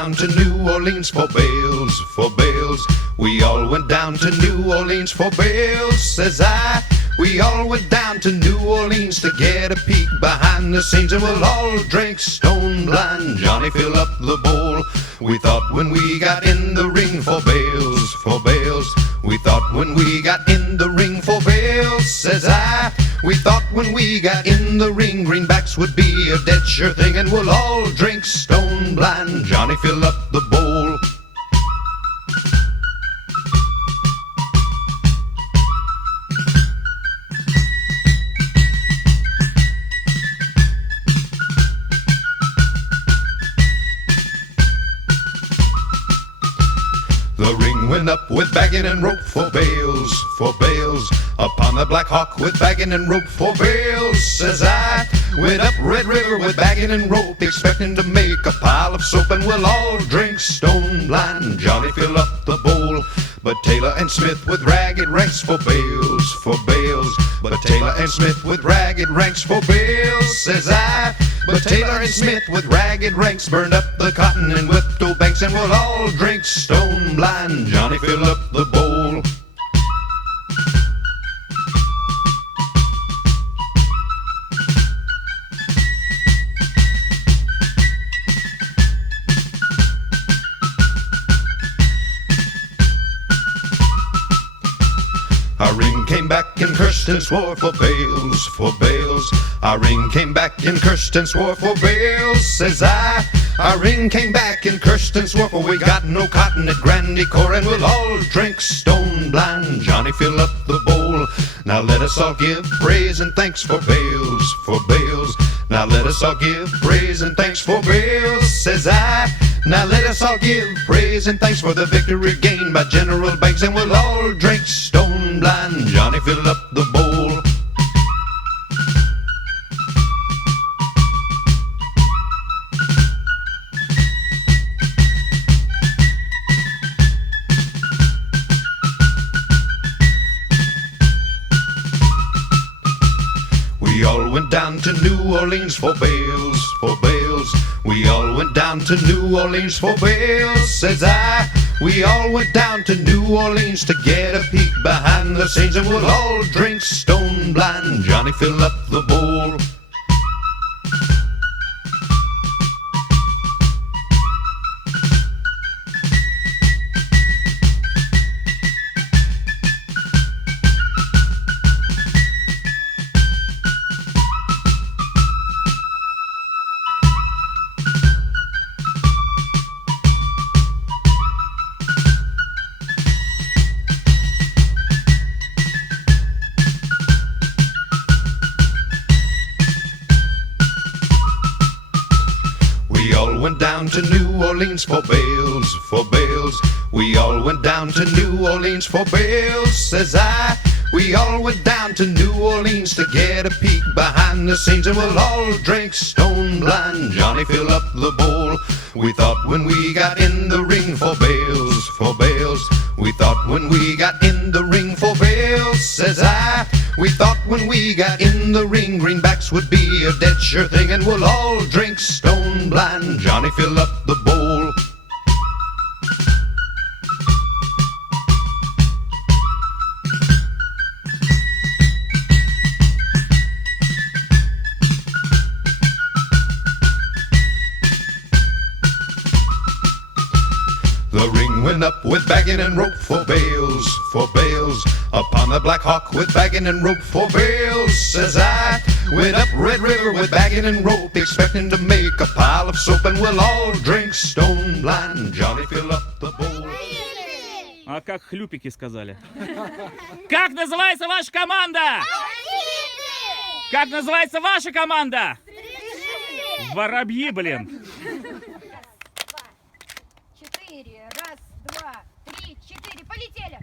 down to New Orleans for bales, for bales. We all went down to New Orleans for bales, says I. We all went down to New Orleans to get a peek behind the scenes, and we'll all drink stone blind. Johnny, fill up the bowl. We thought when we got in the ring for bales, for bales. We thought when we got in the ring for bales, says I. We thought when we got in the ring, greenbacks would be a dead sure thing, and we'll all drink stone blind. Johnny, fill up the bowl. The ring went up with bagging and rope for bales, for bales. Upon the Black Hawk with bagging and rope for bales, says I. Went up Red River with bagging and rope, expecting to make a pile of soap, and we'll all drink stone blind. Johnny, fill up the bowl. But Taylor and Smith with ragged ranks for bales, for bales. But Taylor and Smith with ragged ranks for bales, says I. But Taylor and Smith with ragged ranks burned up the cotton and whipped old banks, and we'll all drink stone blind. Johnny, fill up the bowl. Our ring came back and cursed and swore for bales, for bales. Our ring came back and cursed and swore for bales, says I. Our ring came back and cursed and swore, for we got no cotton at Grand Decor, and we'll all drink stone blind. Johnny, fill up the bowl. Now let us all give praise and thanks for bales, for bales. Now let us all give praise and thanks for bales, says I. Now let us all give praise and thanks for the victory gained by General Banks, and we'll all drink stone blind. Johnny, fill up the bowl. We all went down to New Orleans for bales, for bales. We all went down to New Orleans for bales, says I. We all went down to New Orleans to get a peek behind the scenes, and we'll all drink stone blind. Johnny, fill up the bowl. We all went down to New Orleans for bales, for bales. We all went down to New Orleans for bales, says I. We all went down to New Orleans to get a peek behind the scenes, and we'll all drink stone blind. Johnny, fill up the bowl. We thought when we got in the ring for bales, for bales. We thought when we got in the ring for bales, says I. We thought when we got in the ring, greenbacks would be a dead sure thing, and we'll all drink stone blind. Johnny, fill up the bowl. The ring went up with bagging and rope for bales, for bales. Upon the Black Hawk with bagging and rope for bales, says I. Went up Red River with bagging and rope, expecting to make a pile of soap, and we'll all drink stone blind. Johnny, fill up the bowl. А как хлюпики сказали? Как называется ваша команда? Как называется ваша команда? Воробьи, блин. 4. Раз, два, три, 4. Полетели.